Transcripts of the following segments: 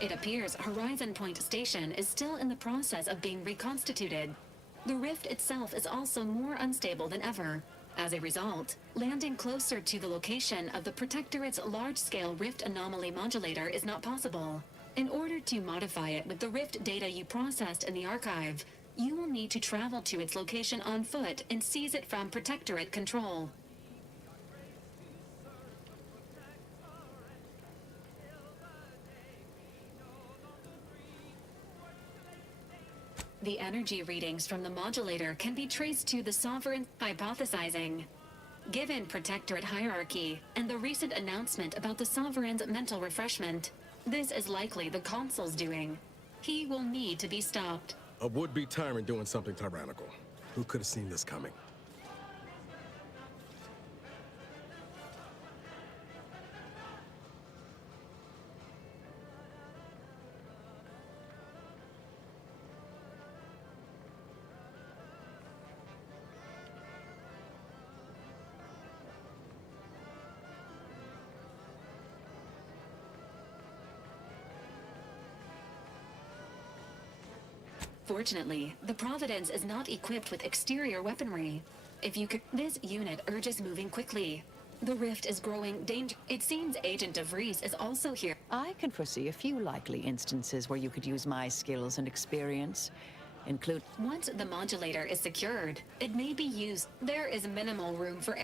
It appears Horizon Point Station is still in the process of being reconstituted. The rift itself is also more unstable than ever. As a result, landing closer to the location of the Protectorate's large-scale rift anomaly modulator is not possible. In order to modify it with the rift data you processed in the archive, you will need to travel to its location on foot and seize it from Protectorate control. The energy readings from the modulator can be traced to the Sovereign hypothesizing. Given Protectorate hierarchy and the recent announcement about the Sovereign's mental refreshment, this is likely the Consul's doing. He will need to be stopped. A would-be tyrant doing something tyrannical. Who could have seen this coming? Fortunately, the Providence is not equipped with exterior weaponry. If you could... This unit urges moving quickly. The rift is growing It seems Agent DeVries is also here. I can foresee a few likely instances where you could use my skills and experience. Include... Once the modulator is secured, it may be used. There is minimal room for...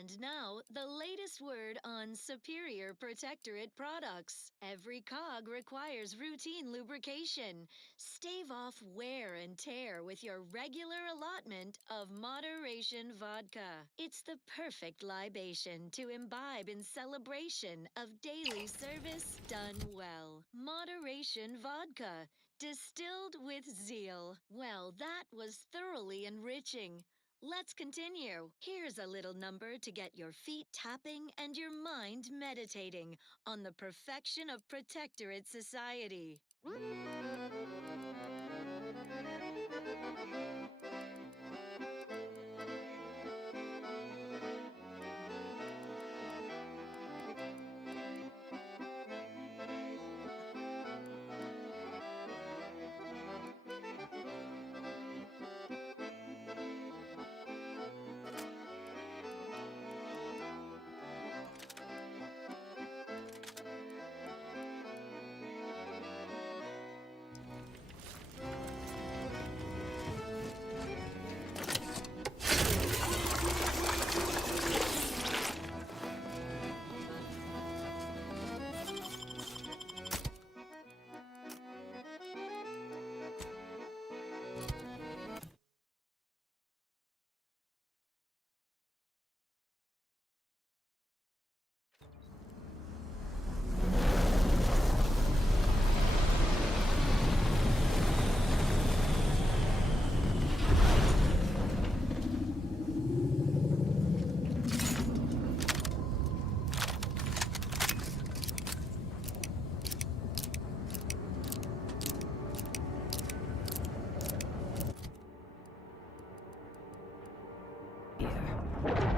And now, the latest word on Superior Protectorate products. Every cog requires routine lubrication. Stave off wear and tear with your regular allotment of Moderation Vodka. It's the perfect libation to imbibe in celebration of daily service done well. Moderation Vodka, distilled with zeal. Well, that was thoroughly enriching. Let's continue. Here's a little number to get your feet tapping and your mind meditating on the perfection of Protectorate society.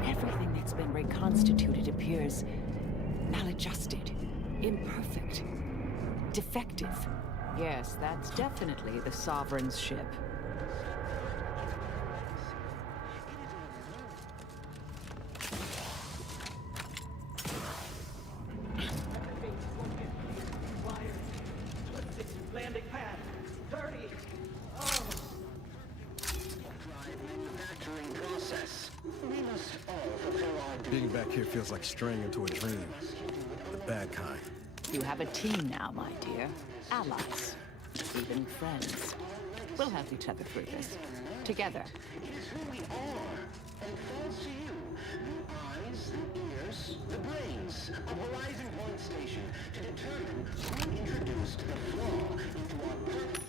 Everything that's been reconstituted appears maladjusted, imperfect, defective. Yes, that's definitely the Sovereign's ship. Being back here feels like straying into a dream. The bad kind. You have a team now, my dear. Allies. Even friends. We'll help each other through this. Together. It is who we are, and falls to you. The eyes, the ears, the brains of Horizon Point Station to determine who introduced the flaw into our perfect...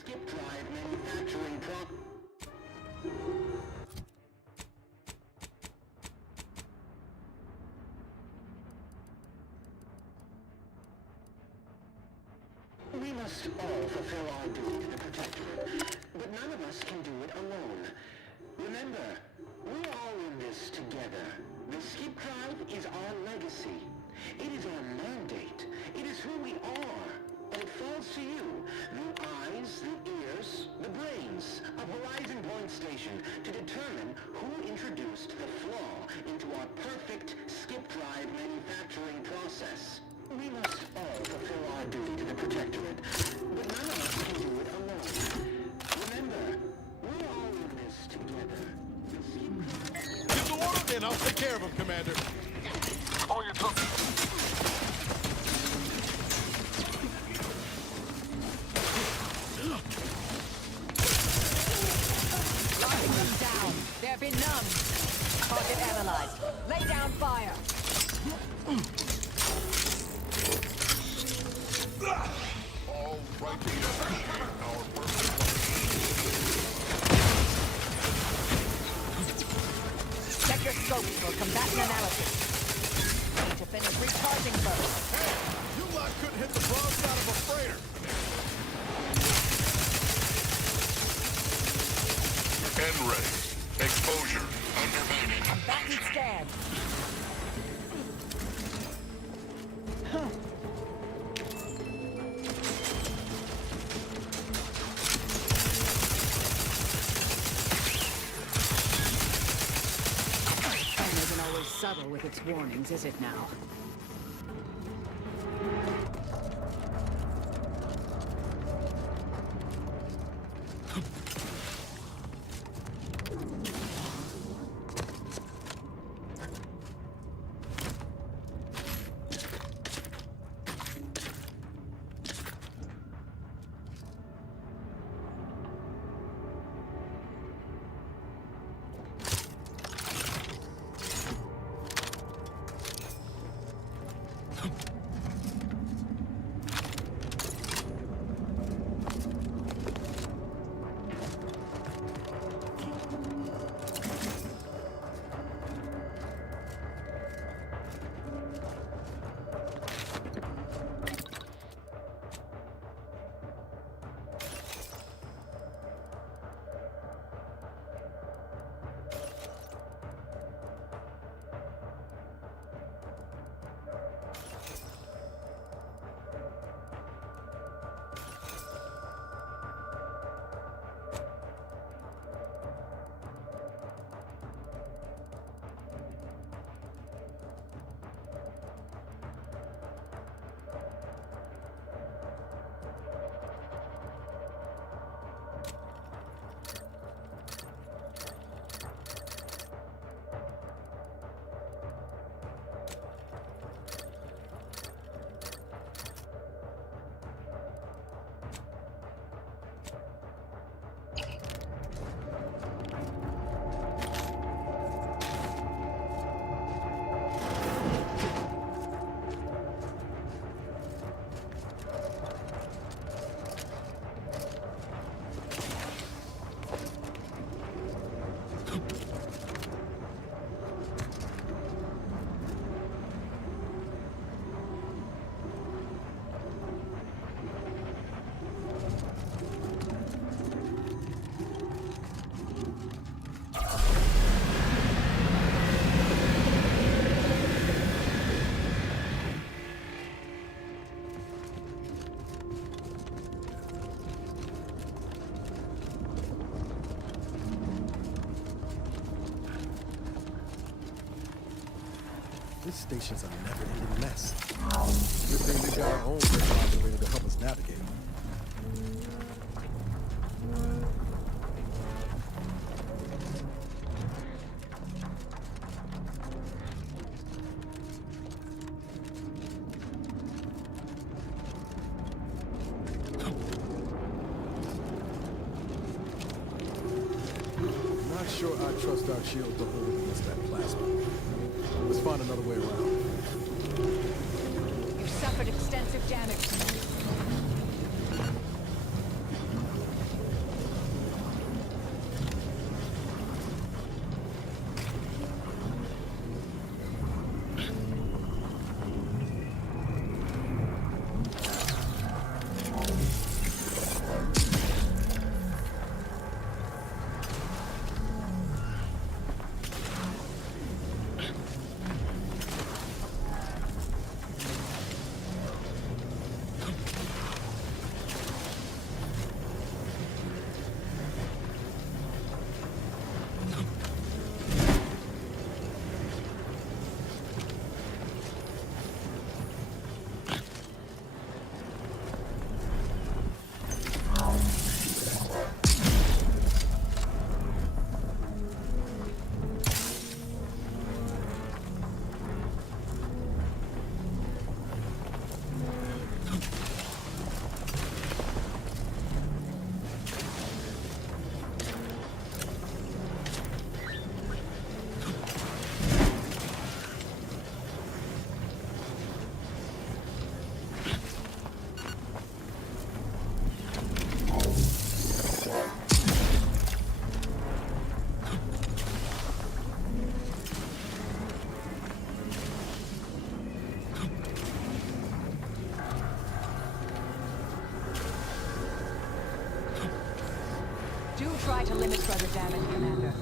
Skip drive manufacturing We must all fulfill our duty to the Protectorate, but none of us can do it alone. Remember, we're all in this together. The Skip Drive is our legacy. It is our mandate. It is who we are. And it falls to you, the eyes, the ears, the brains of Horizon Point Station to determine who introduced the flaw into our perfect Skip Drive manufacturing process. We must all fulfill our duty to the Protectorate, but none of us can do it alone. Remember, we're all in this together. Give the order, and I'll take care of him, Commander. Oh, you took... Locking them down. They're benumbed. Target analyzed. Lay down fire. All right, our purpose. Check your scopes for combatant analysis. Need to finish recharging first. Hey, you lot couldn't hit the broadside of a freighter. And ready. Exposure. Undermining. Combatant scan. Isn't always subtle with its warnings, is it now? This station's a never-ending mess. Good thing we got our own regulator to help us navigate. Not sure I trust our shield to hold against that plasma. Let's find another way around. You've suffered extensive damage. Do try to limit further damage, Commander.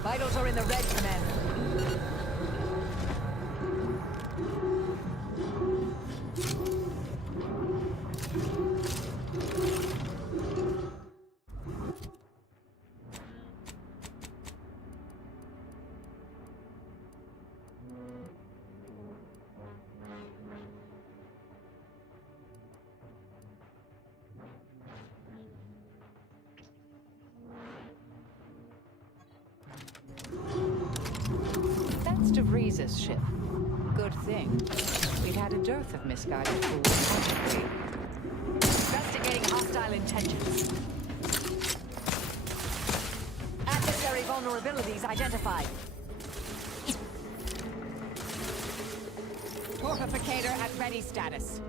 Vitals are in the red, Commander. That's DeVries's ship. Good thing. We've had a dearth of misguided fools, haven't we? Investigating hostile intentions. Adversary vulnerabilities identified. Torpificator at ready status.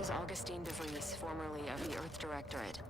This is Augustine DeVries, formerly of the Earth Directorate.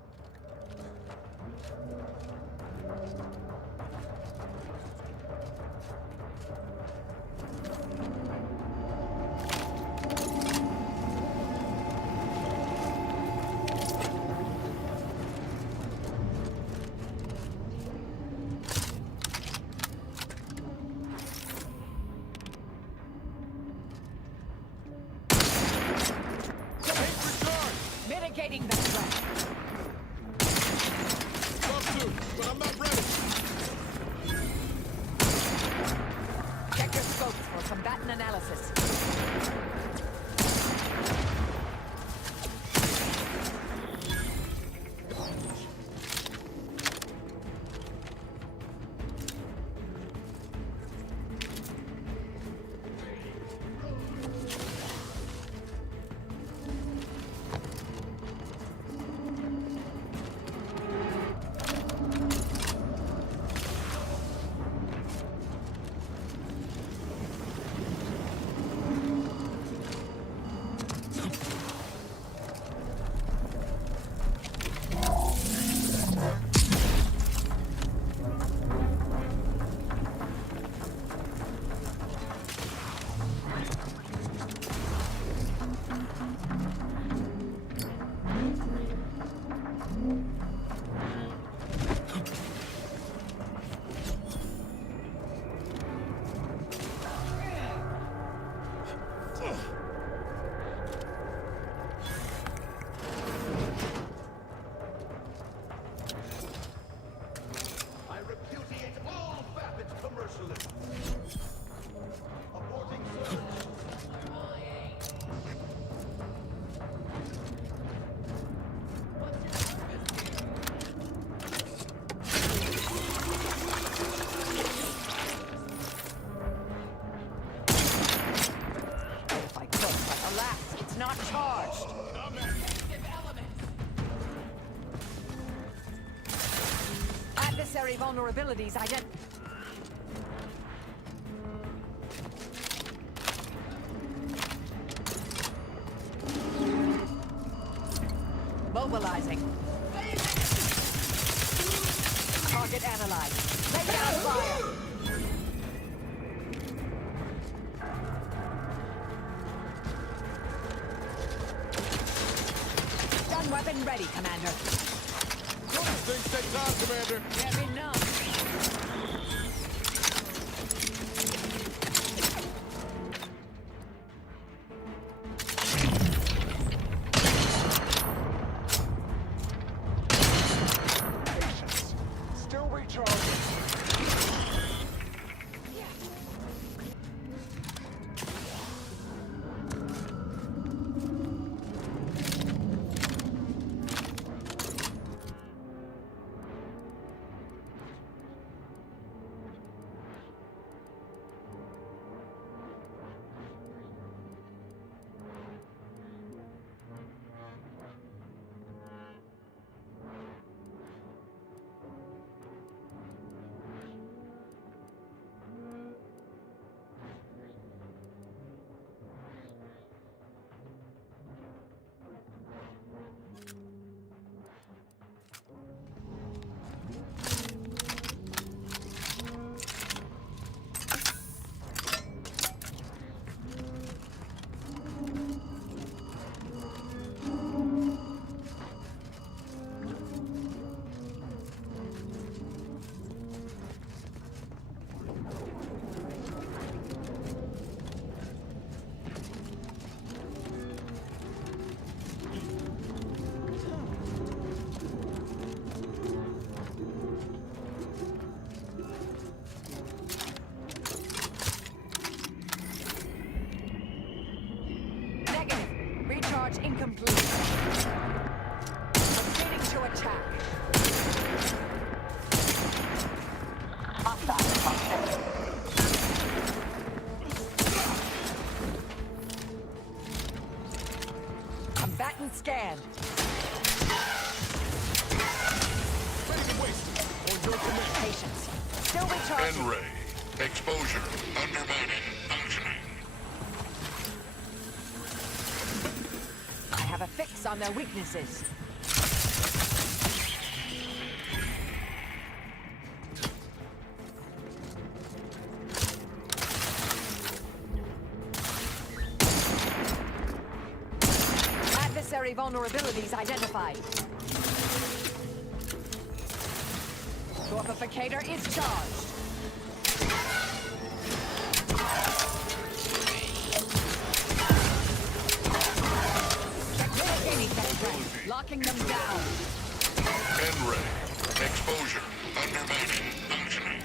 Mitigating the threat. Love to, but I'm not ready. Check your scopes for combatant analysis. Not charged. Adversary vulnerabilities identified. Mobilizing. Target analyzed. Lay down fire. Weapon ready, Commander. These things take time, Commander. Fair enough. Patience. Still recharging. Incomplete. Proceeding to attack. Combatant scanned. Patience. Still recharging. N-ray. Exposure. Undermining. Functioning. I have a fix on their weaknesses. Adversary vulnerabilities identified. Torpificator is charged. Locking them down. And ready. Exposure. Undermining. Functioning.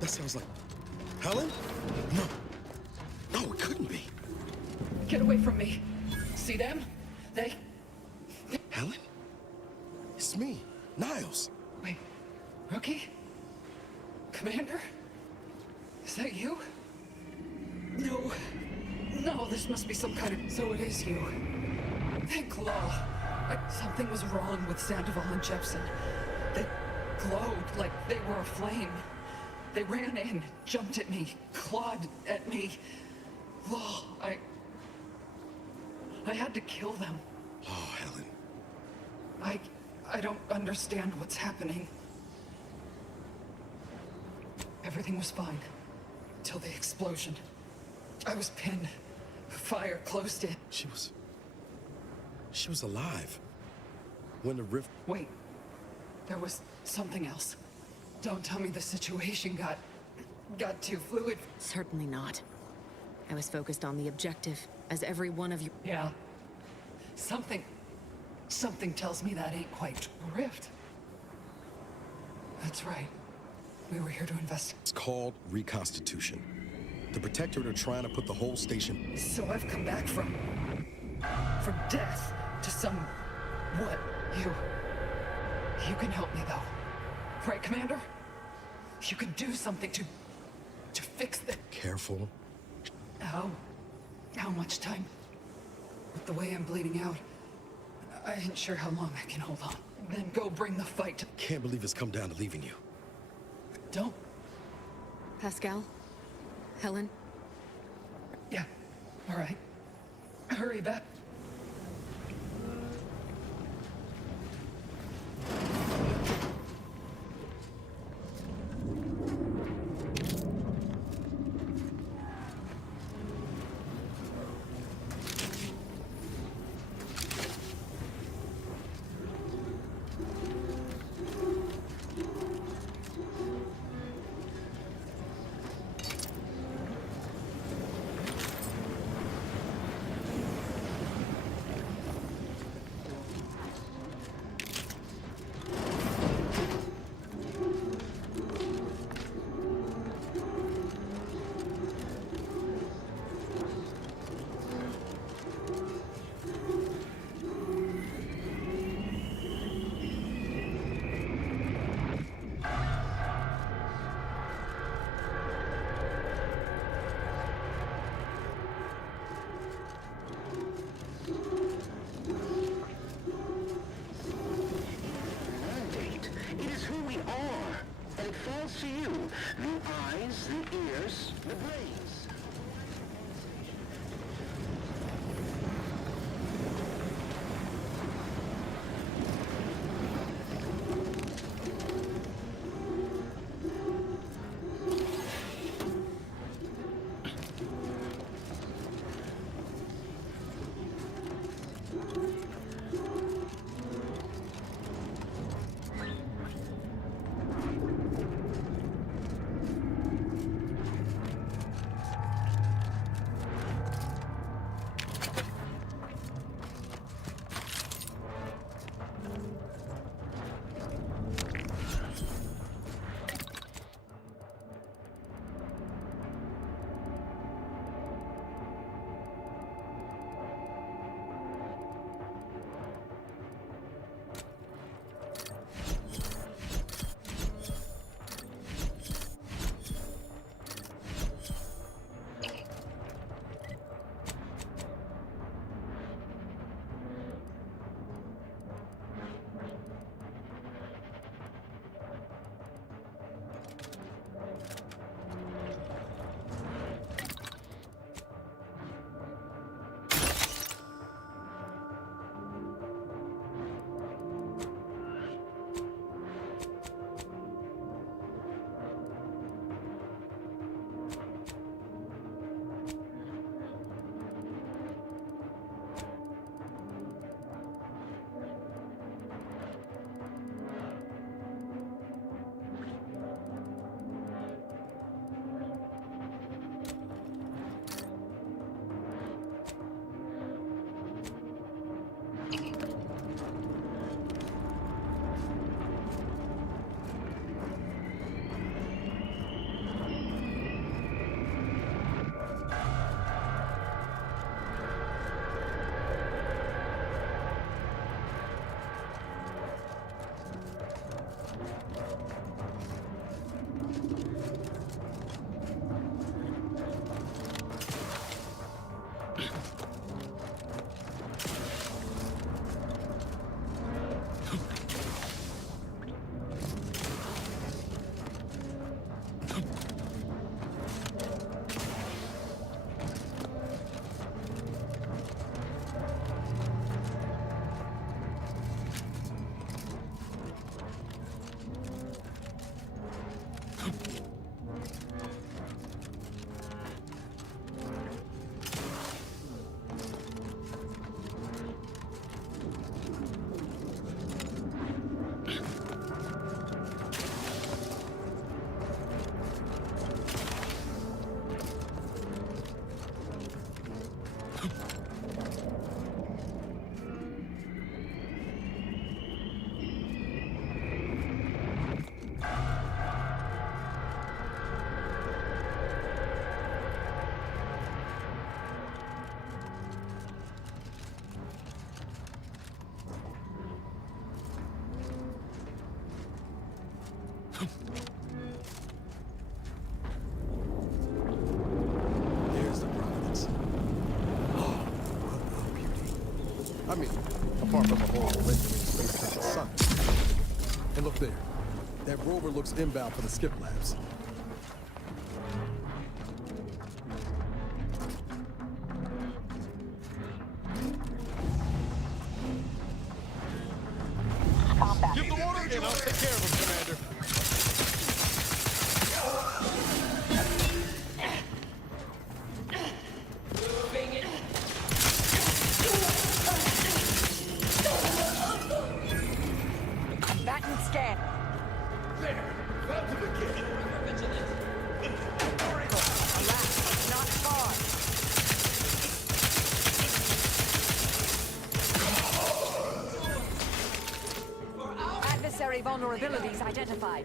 That sounds like... Helen? No. No, it couldn't be. Get away from me. See them? They... Helen? It's me, Niles. Wait. Rookie? Commander? Is that you? No. No, this must be some kind of... So it is you. Thank Law. Something was wrong with Sandoval and Jepson. They glowed like they were aflame. They ran in, jumped at me, clawed at me. Law, I had to kill them. Oh, Helen. I don't understand what's happening. Everything was fine. Till the explosion. I was pinned. Fire closed in. She was alive. When the rift... Wait. There was something else. Don't tell me the situation got too fluid. Certainly not. I was focused on the objective, as every one of you... Yeah. Something tells me that ain't quite a rift. That's right. We were here to investigate. It's called reconstitution. The Protectorate are trying to put the whole station... So I've come back from death to some... what? You can help me, though. Right, Commander? You can do something to fix this. Careful. How much time? With the way I'm bleeding out, I ain't sure how long I can hold on. Then go bring the fight to... Can't believe it's come down to leaving you. Don't... Pascal? Helen? Yeah, all right. Hurry back. falls to you. The eyes, the ears, the brains. There's the Providence. Oh, what a beauty. I mean, apart from the whole rendering space-time suck. And look there. That rover looks inbound for the skip labs. Give the order and I'll take care of him, Commander. Combatant scan. Alas, not far. Adversary vulnerabilities identified.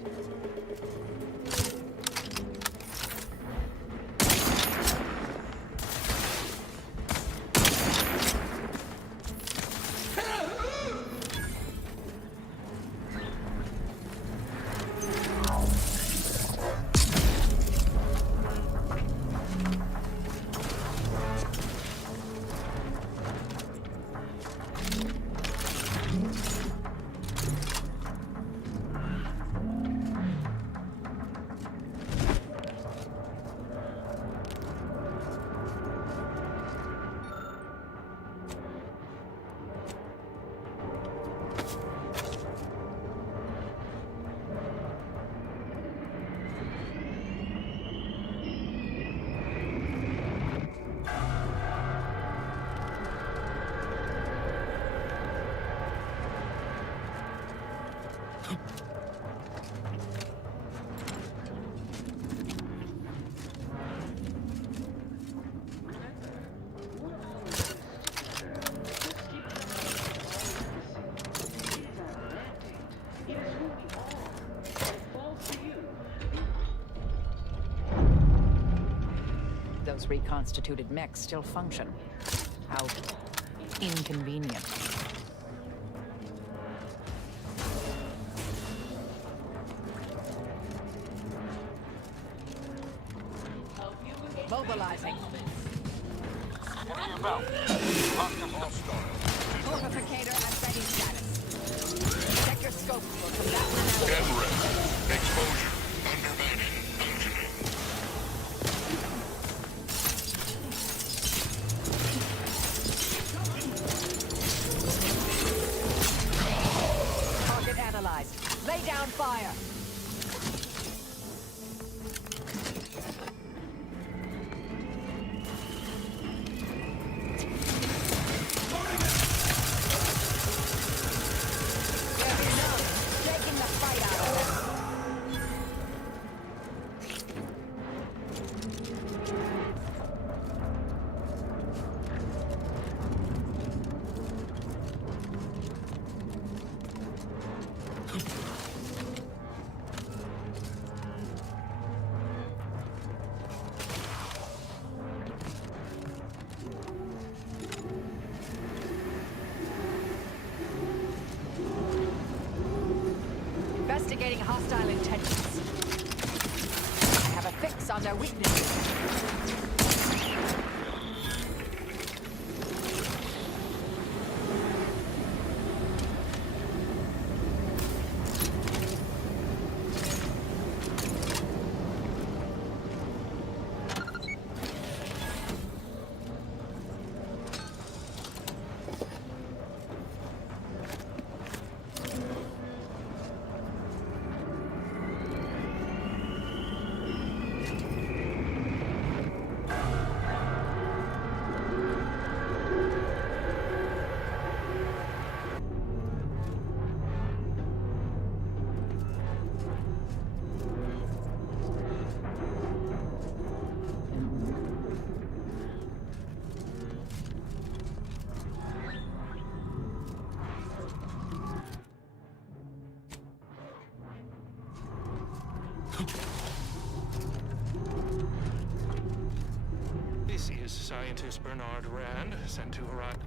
Those reconstituted mechs still function. How inconvenient. Mobilizing. What are you about? Locked up all stars. Fortificator at ready status. Check your scope for combat. Get ready. Exposure. Undermining. Functioning. Target analyzed. Lay down fire. Taking the fight out of them. Investigating hostile intentions. I have a fix on their weaknesses. This is scientist Bernard Rand, sent to arrive.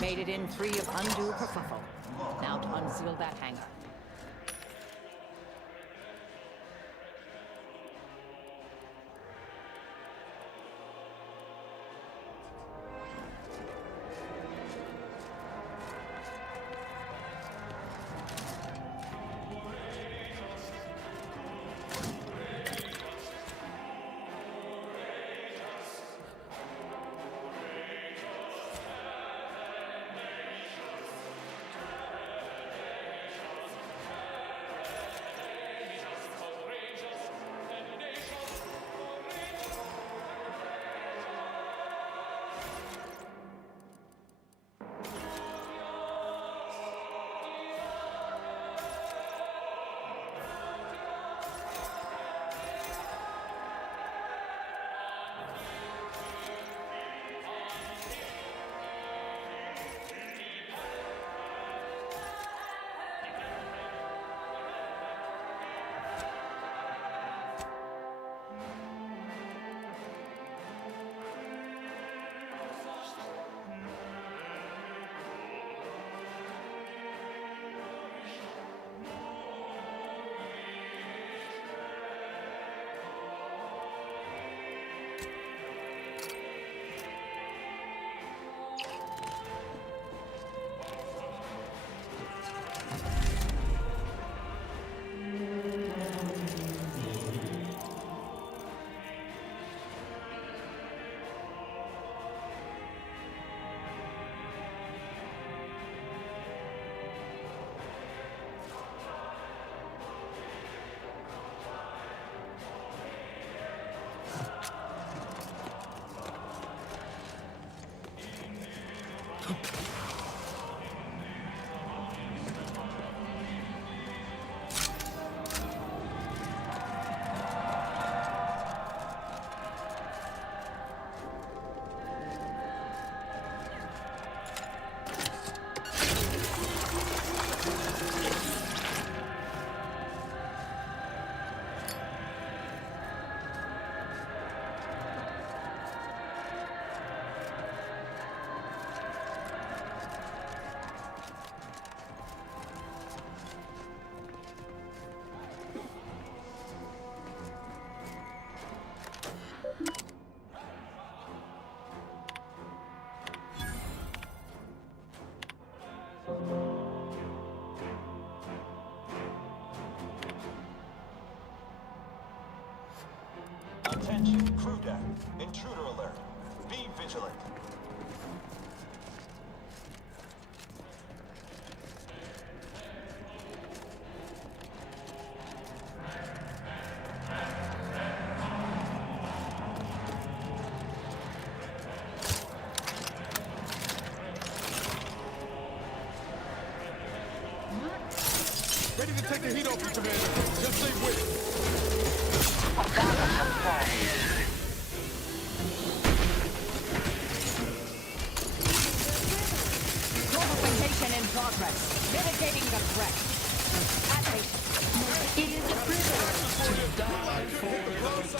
Made it in free of undue kerfuffle. Now to unseal that hangar. Attention, crew deck. Intruder alert. Be vigilant. Ready to take the heat off you, Commander. Just stay with it. Fortification in progress. Mitigating the threat. It is a privilege to die for the cause.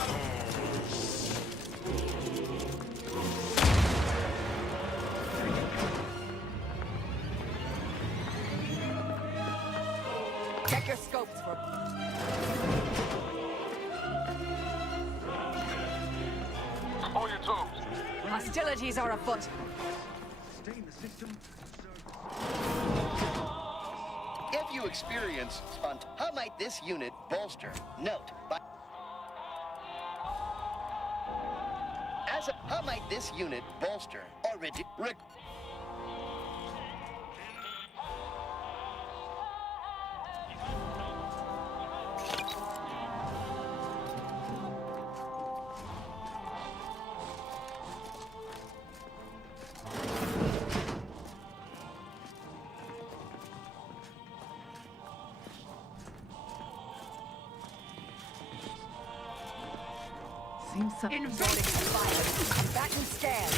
Check your scopes for... On your toes. Hostilities are afoot. If you experience how might this unit bolster? Note, how might this unit bolster or reduce? Seems so... Invading fire. I'm back and scared.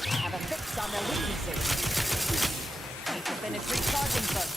I have a fix on their weaknesses. Need to finish recharging first.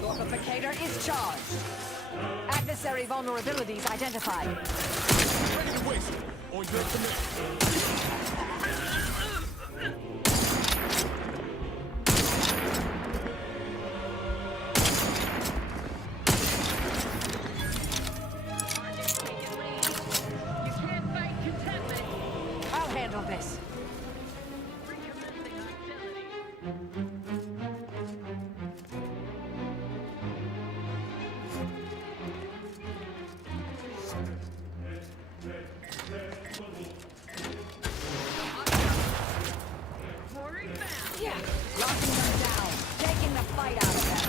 Fortificator is charged. Adversary vulnerabilities identified. Ready to waste it. On your command. I'll handle this. Yeah, locking them down, taking the fight out of them.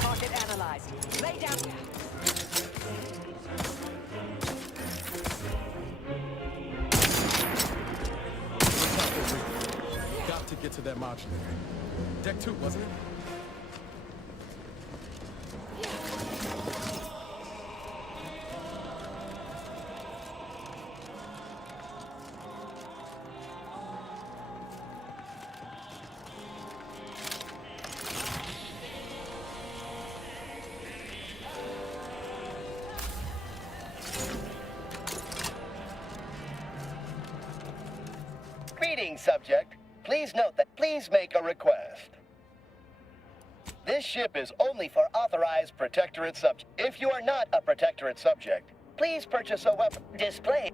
Target analyzed. Lay down. Got to get to that modulator. Deck 2, wasn't it? Greetings, subject. Please note that please make a request. This ship is only for authorized Protectorate subject. If you are not a Protectorate subject, please purchase a weapon. Display.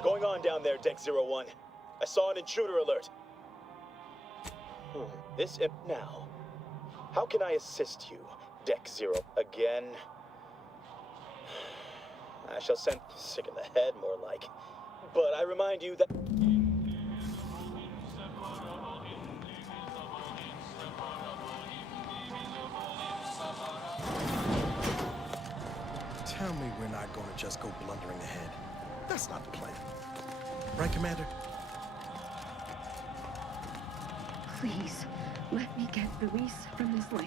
What's going on down there, Deck 01? I saw an intruder alert. Now. How can I assist you, Deck 0? Again? I shall send sick in the head, more like. But I remind you that... Tell me we're not going to just go blundering ahead. That's not the plan. Right, Commander? Please, let me get Luis from this life.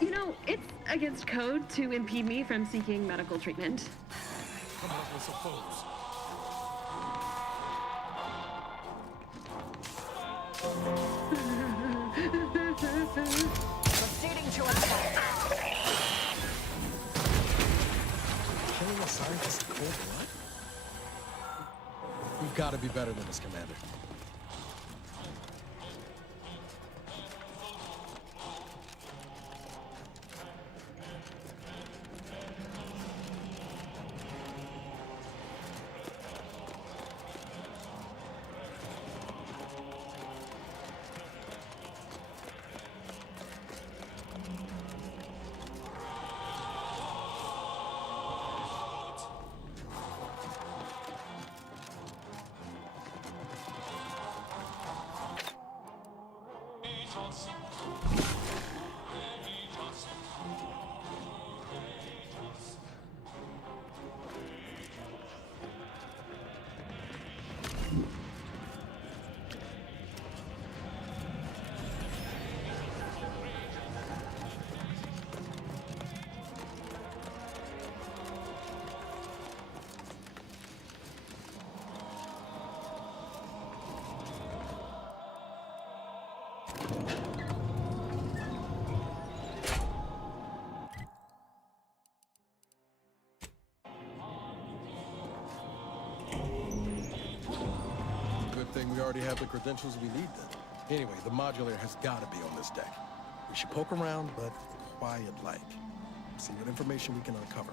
You know, it's against code to impede me from seeking medical treatment. Come on, with some foes. Proceeding to attack. Killing a scientist in cold blood? We've got to be better than this, Commander. Good thing we already have the credentials we need then. Anyway, the modulator has got to be on this deck. We should poke around, but quiet-like. See what information we can uncover.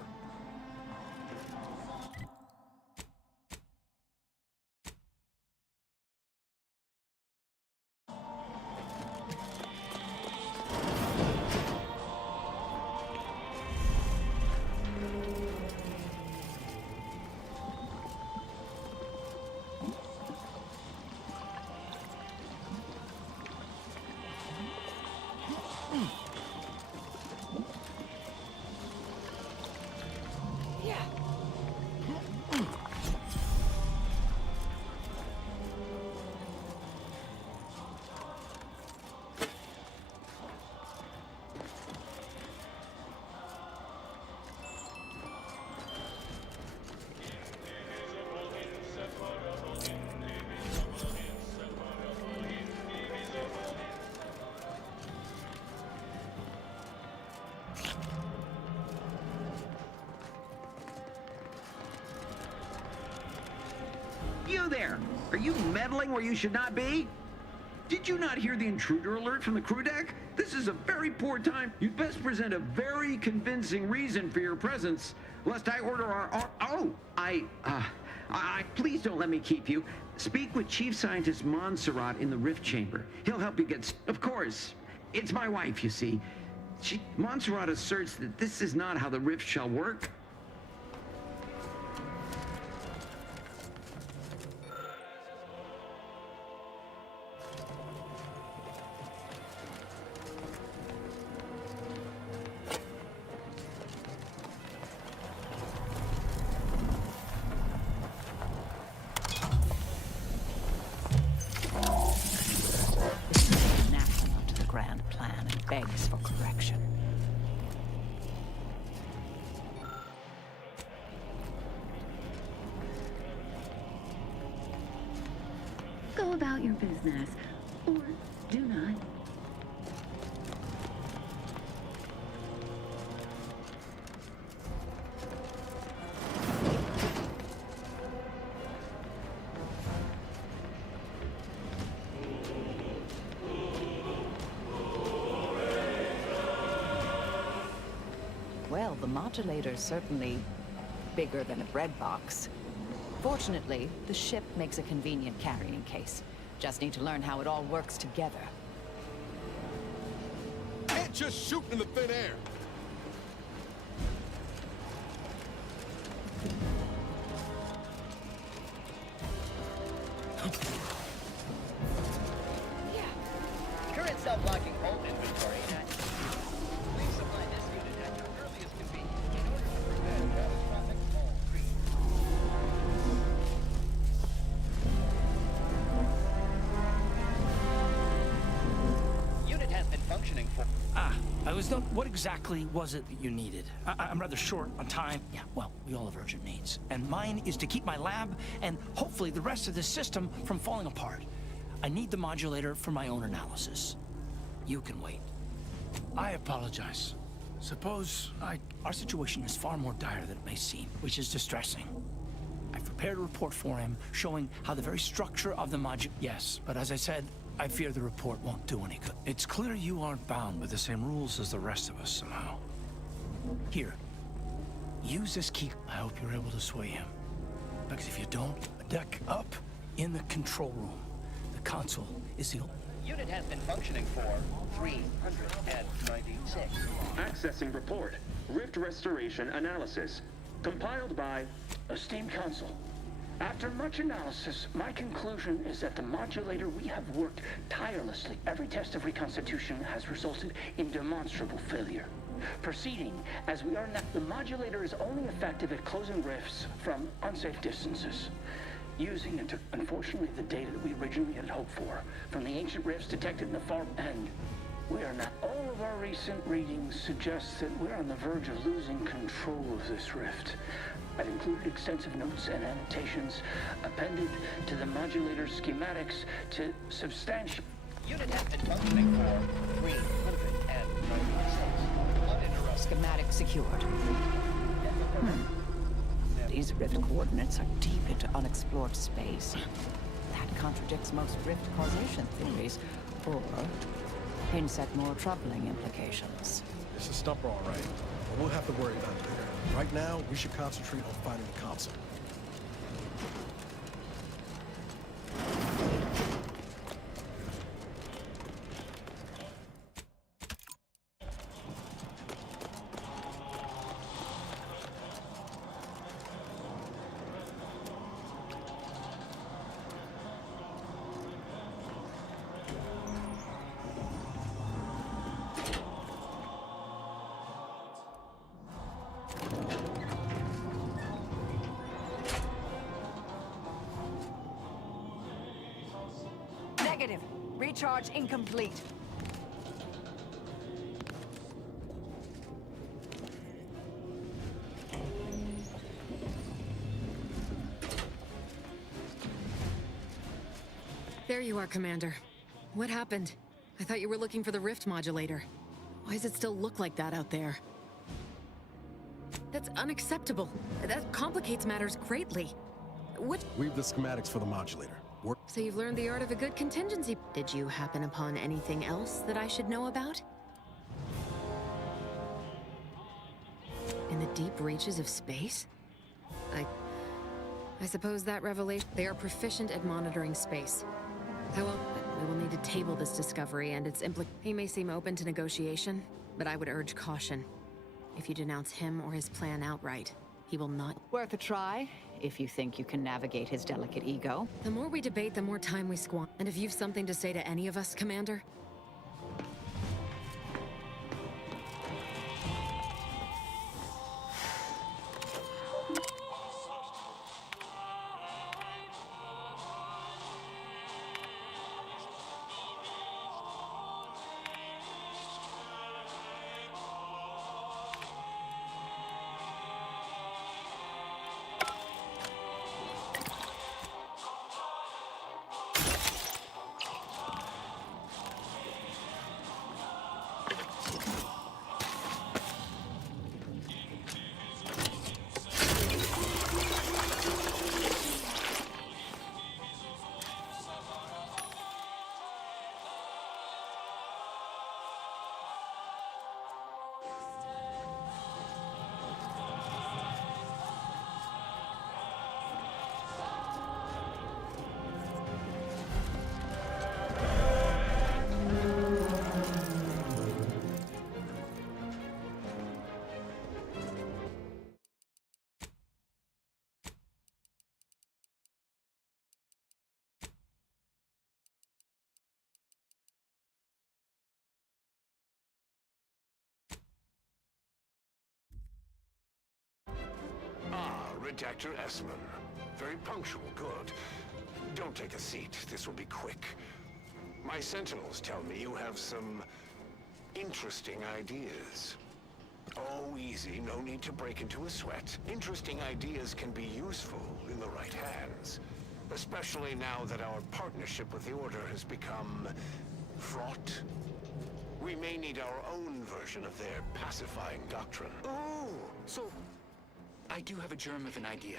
You there! Are you meddling where you should not be? Did you not hear the intruder alert from the crew deck? This is a very poor time. You'd best present a very convincing reason for your presence, lest I order our please don't let me keep you. Speak with Chief Scientist Montserrat in the Rift Chamber. He'll help you get... Of course. It's my wife, you see. Montserrat asserts that this is not how the Rift shall work. Begs for correction. Go about your business, or do not. modulator's certainly bigger than a bread box. Fortunately, the ship makes a convenient carrying case. Just need to learn how it all works together. Can't just shoot in the thin air. Current self-locking bolt inventory at... Please supply this unit at your earliest convenience in order to prevent catastrophic hull creep. Unit has been functioning for... What exactly was it that you needed? I'm rather short on time. Yeah, well, we all have urgent needs. And mine is to keep my lab and hopefully the rest of this system from falling apart. I need the modulator for my own analysis. You can wait. I apologize. Suppose Our situation is far more dire than it may seem, which is distressing. I've prepared a report for him showing how the very structure of the Yes, but as I said, I fear the report won't do any good. It's clear you aren't bound by the same rules as the rest of us somehow. Here, use this key. I hope you're able to sway him. Because if you don't, deck up in the control room. The console is the... Unit has been functioning for 396. Accessing report. Rift restoration analysis. Compiled by Esteemed Council. After much analysis, my conclusion is that the modulator we have worked tirelessly. Every test of reconstitution has resulted in demonstrable failure. Proceeding as we are now, the modulator is only effective at closing rifts from unsafe distances. Using it to, unfortunately, the data that we originally had hoped for from the ancient rifts detected in the far end. We are not. All of our recent readings suggest that we're on the verge of losing control of this rift. I've included extensive notes and annotations appended to the modulator schematics to substantiate. Unit has been functioning for 396. Uninterrupted. Schematic secured. These rift coordinates are deep into unexplored space. That contradicts most rift causation theories, or hints at more troubling implications. It's a stumper, all right. But we'll have to worry about it later. Right now, we should concentrate on finding the console. Negative. Recharge incomplete. There you are, Commander. What happened? I thought you were looking for the rift modulator. Why does it still look like that out there? That's unacceptable. That complicates matters greatly. What? We've the schematics for the modulator. So you've learned the art of a good contingency. Did you happen upon anything else that I should know about? In the deep reaches of space? I suppose that revelation... They are proficient at monitoring space. However, we will need to table this discovery and its He may seem open to negotiation, but I would urge caution. If you denounce him or his plan outright, he will not... Worth a try, if you think you can navigate his delicate ego. The more we debate, the more time we squander. And if you've something to say to any of us, Commander... Protector Esmond. Very punctual, good. Don't take a seat. This will be quick. My sentinels tell me you have some interesting ideas. Oh, easy. No need to break into a sweat. Interesting ideas can be useful in the right hands. Especially now that our partnership with the Order has become fraught. We may need our own version of their pacifying doctrine. Oh, so I do have a germ of an idea.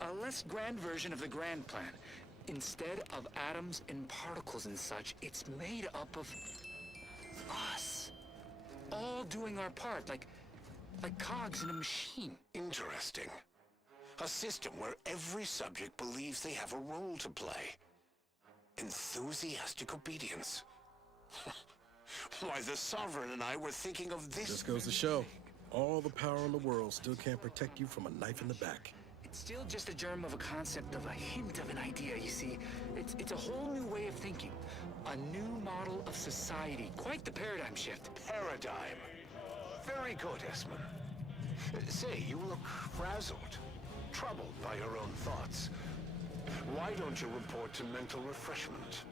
A less grand version of the grand plan. Instead of atoms and particles and such, it's made up of us. All doing our part, like cogs in a machine. Interesting. A system where every subject believes they have a role to play. Enthusiastic obedience. Why, the Sovereign and I were thinking of this. Just goes to show, all the power in the world still can't protect you from a knife in the back. It's still just a germ of a concept, of a hint of an idea, you see. It's a whole new way of thinking. A new model of society. Quite the paradigm shift. Paradigm. Very good, Esmond. Say, you look frazzled. Troubled by your own thoughts. Why don't you report to mental refreshment?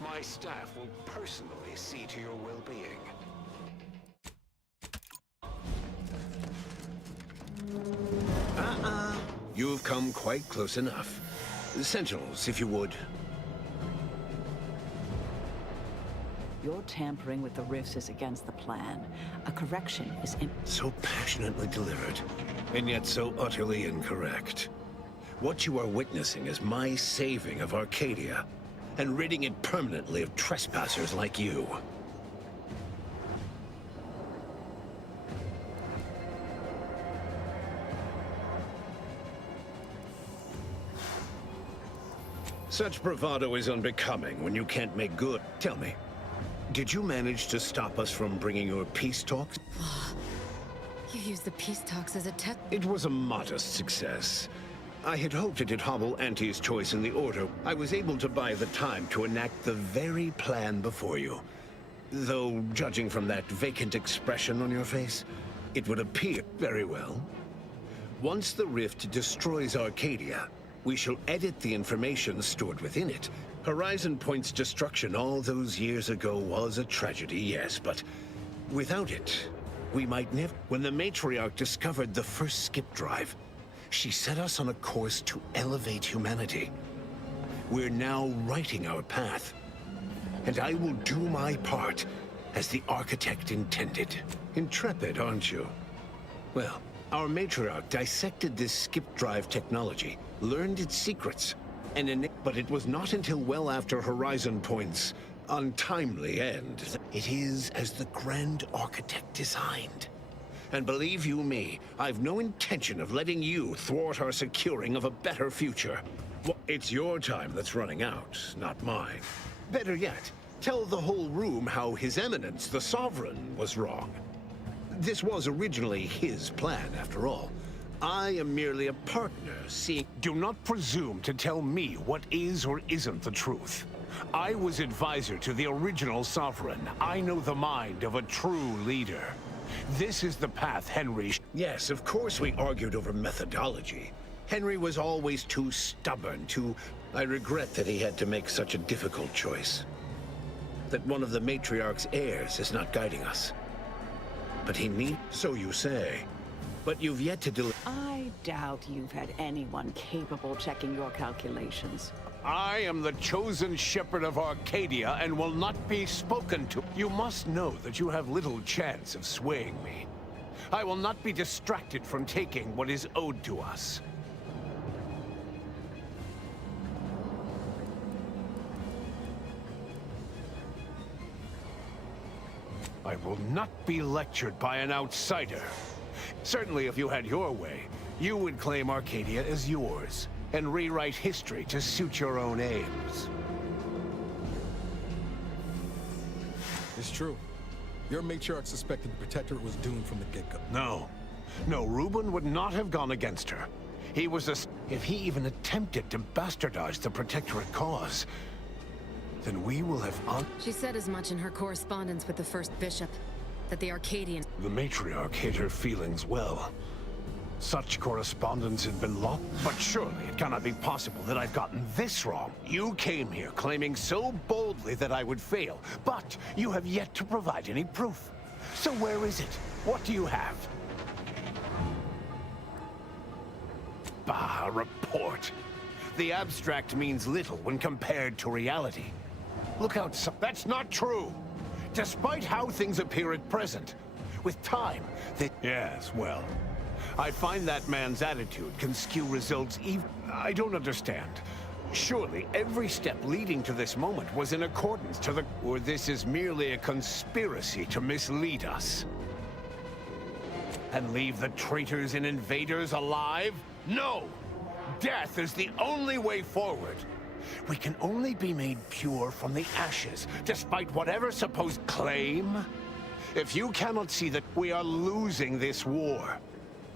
My staff will personally see to your well-being. You've come quite close enough. Sentinels, if you would. Your tampering with the rifts is against the plan. A correction is So passionately delivered, and yet so utterly incorrect. What you are witnessing is my saving of Arcadia, and ridding it permanently of trespassers like you. Such bravado is unbecoming when you can't make good. Tell me, did you manage to stop us from bringing your peace talks? You used the peace talks as a test. It was a modest success. I had hoped it'd hobble Auntie's choice in the Order. I was able to buy the time to enact the very plan before you. Though, judging from that vacant expression on your face, it would appear very well. Once the rift destroys Arcadia, we shall edit the information stored within it. Horizon Point's destruction all those years ago was a tragedy, yes, but without it, we might never... When the Matriarch discovered the first skip drive, she set us on a course to elevate humanity. We're now writing our path, and I will do my part as the Architect intended. Intrepid, aren't you? Well, our Matriarch dissected this skip drive technology, learned its secrets, but it was not until well after Horizon Point's untimely end. It is as the Grand Architect designed. And believe you me, I've no intention of letting you thwart our securing of a better future. Well, it's your time that's running out, not mine. Better yet, tell the whole room how His Eminence, the Sovereign, was wrong. This was originally his plan, after all. I am merely a partner, seeing... Do not presume to tell me what is or isn't the truth. I was advisor to the original Sovereign. I know the mind of a true leader. This is the path Henry... Yes, of course we argued over methodology. Henry was always too stubborn, I regret that he had to make such a difficult choice. That one of the Matriarch's heirs is not guiding us. But he so you say. But you've yet to do... I doubt you've had anyone capable checking your calculations. I am the chosen shepherd of Arcadia and will not be spoken to. You must know that you have little chance of swaying me. I will not be distracted from taking what is owed to us. I will not be lectured by an outsider. Certainly, if you had your way, you would claim Arcadia as yours, and rewrite history to suit your own aims. It's true. Your Matriarch suspected the Protectorate was doomed from the get-go. No, Reuben would not have gone against her. He was if he even attempted to bastardize the Protectorate cause, then we will have She said as much in her correspondence with the First Bishop, that the Arcadians... The Matriarch hid her feelings well. Such correspondence had been lost, but surely it cannot be possible that I've gotten this wrong. You came here claiming so boldly that I would fail, but you have yet to provide any proof. So where is it? What do you have? Bah, a report. The abstract means little when compared to reality. Look outside. That's not true! Despite how things appear at present, with time, they... Yes, well... I find that man's attitude can skew results even... I don't understand. Surely every step leading to this moment was in accordance to the... Or this is merely a conspiracy to mislead us. And leave the traitors and invaders alive? No! Death is the only way forward. We can only be made pure from the ashes, despite whatever supposed claim. If you cannot see that we are losing this war,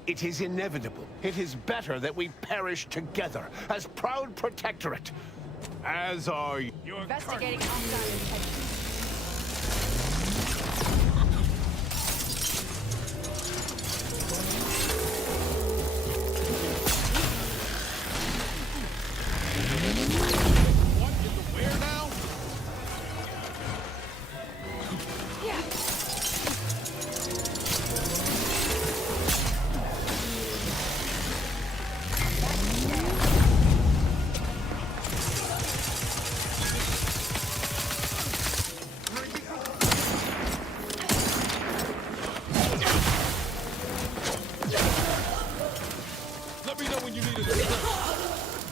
it is inevitable. It is better that we perish together as proud protectorate. As are you. Investigating hostile intentions. What in the where now? Let me know when you need it.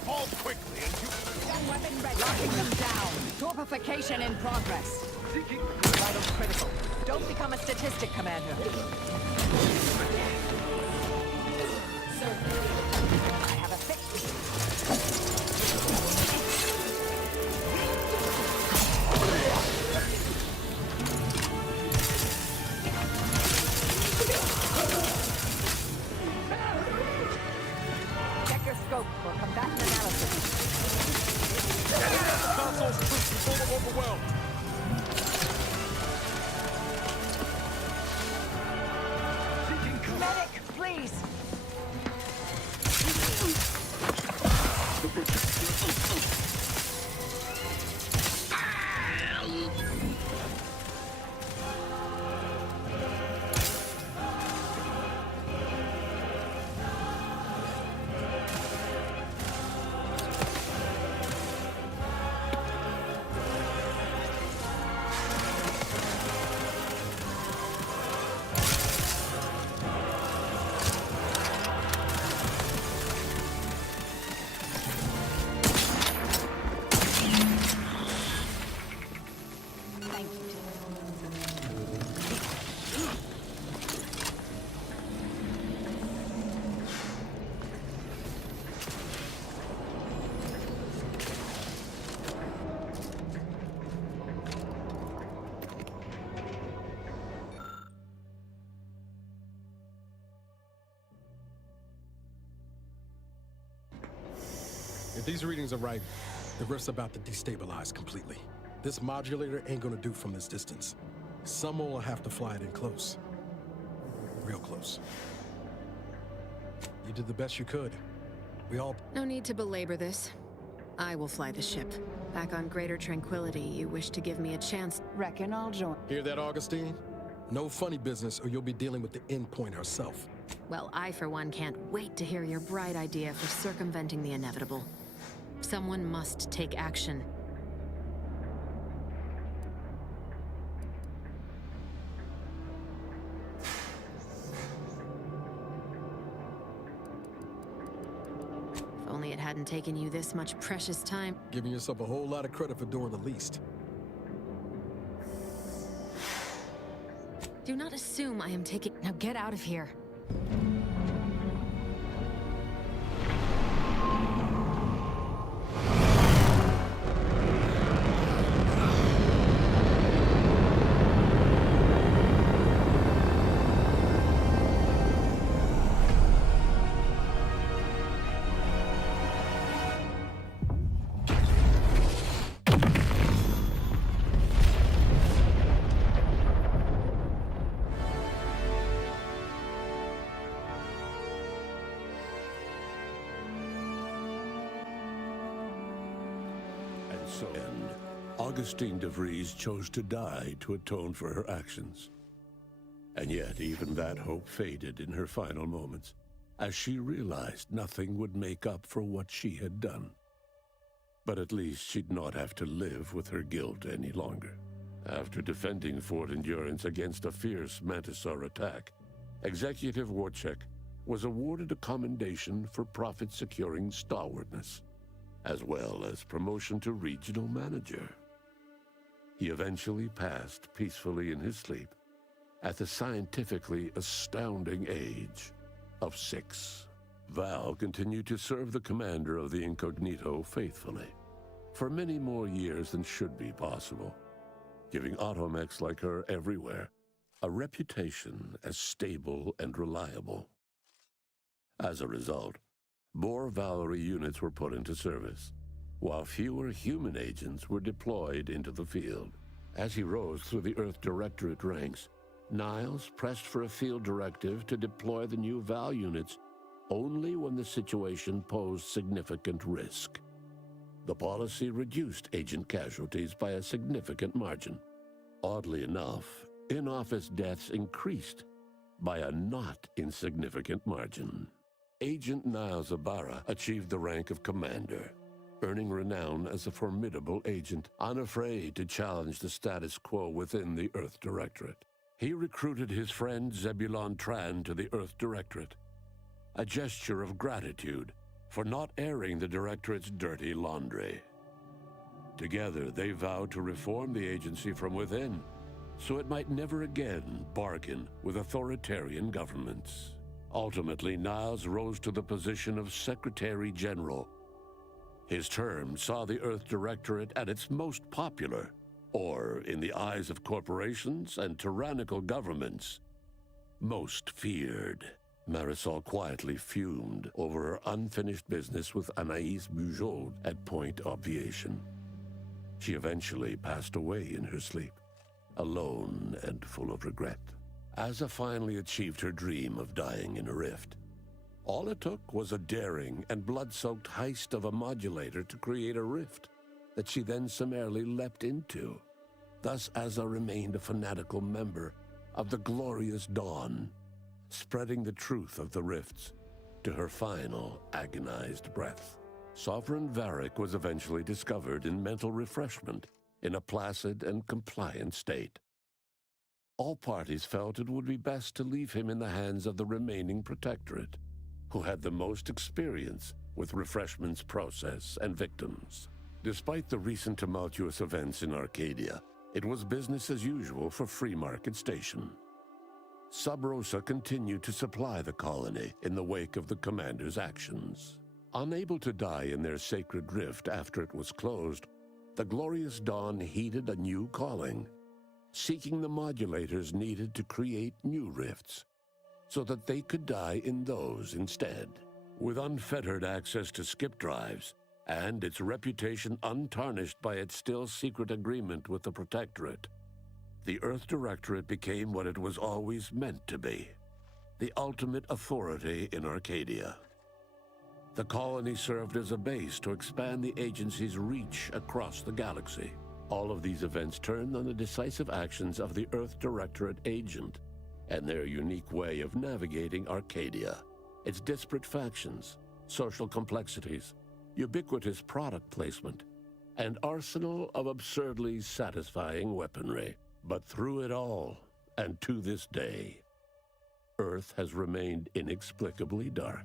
Fall quickly and you... Weapon ready. Locking them down. Torpification in progress. Vital critical. Don't become a statistic, Commander. Sir, I have a fix. Check your scope for combatant analysis. Console's troops before they're overwhelmed. Medic, please. If these readings are right, the rift's about to destabilize completely. This modulator ain't gonna do from this distance. Someone will have to fly it in close. Real close. You did the best you could. We all... No need to belabor this. I will fly the ship. Back on Greater Tranquility, you wish to give me a chance. Reckon I'll join. Hear that, Augustine? No funny business or you'll be dealing with the endpoint herself. Well, I, for one, can't wait to hear your bright idea for circumventing the inevitable. Someone must take action. If only it hadn't taken you this much precious time. Giving yourself a whole lot of credit for doing the least. Do not assume I am taking... Now get out of here. so end, Augustine de Vries chose to die to atone for her actions. And yet, even that hope faded in her final moments, as she realized nothing would make up for what she had done. But at least she'd not have to live with her guilt any longer. After defending Fort Endurance against a fierce Mantisaur attack, Executive Warchek was awarded a commendation for profit-securing stalwartness, as well as promotion to regional manager. He eventually passed peacefully in his sleep at the scientifically astounding age of 6. Val continued to serve the commander of the Incognito faithfully for many more years than should be possible, giving automechs like her everywhere a reputation as stable and reliable. As a result, more Valkyrie units were put into service, while fewer human agents were deployed into the field. As he rose through the Earth Directorate ranks, Niles pressed for a field directive to deploy the new Val units only when the situation posed significant risk. The policy reduced agent casualties by a significant margin. Oddly enough, in-office deaths increased by a not insignificant margin. Agent Niles Ibarra achieved the rank of commander, earning renown as a formidable agent, unafraid to challenge the status quo within the Earth Directorate. He recruited his friend Zebulon Tran to the Earth Directorate, a gesture of gratitude for not airing the Directorate's dirty laundry. Together, they vowed to reform the agency from within, so it might never again bargain with authoritarian governments. Ultimately, Niles rose to the position of Secretary General. His term saw the Earth Directorate at its most popular, or, in the eyes of corporations and tyrannical governments, most feared. Marisol quietly fumed over her unfinished business with Anaïs Bujold at Point Obviation. She eventually passed away in her sleep, alone and full of regret. Asa finally achieved her dream of dying in a rift. All it took was a daring and blood-soaked heist of a modulator to create a rift that she then summarily leapt into. Thus Asa remained a fanatical member of the Glorious Dawn, spreading the truth of the rifts to her final agonized breath. Sovereign Varric was eventually discovered in mental refreshment in a placid and compliant state. All parties felt it would be best to leave him in the hands of the remaining Protectorate, who had the most experience with refreshment's process and victims. Despite the recent tumultuous events in Arcadia, it was business as usual for Free Market Station. Sub Rosa continued to supply the colony in the wake of the commander's actions. Unable to die in their sacred rift after it was closed, the Glorious Dawn heeded a new calling, seeking the modulators needed to create new rifts, so that they could die in those instead. With unfettered access to skip drives, and its reputation untarnished by its still secret agreement with the Protectorate, the Earth Directorate became what it was always meant to be, the ultimate authority in Arcadia. The colony served as a base to expand the agency's reach across the galaxy. All of these events turned on the decisive actions of the Earth Directorate agent and their unique way of navigating Arcadia, its disparate factions, social complexities, ubiquitous product placement, and arsenal of absurdly satisfying weaponry. But through it all, and to this day, Earth has remained inexplicably dark.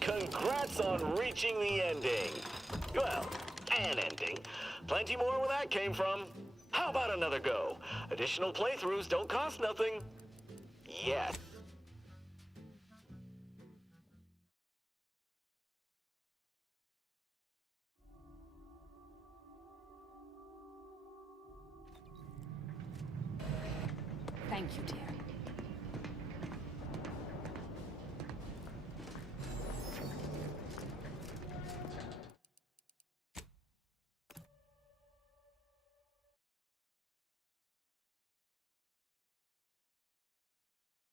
Congrats on reaching the ending. Well, an ending. Plenty more where that came from. How about another go? Additional playthroughs don't cost nothing. yet. Thank you, dear.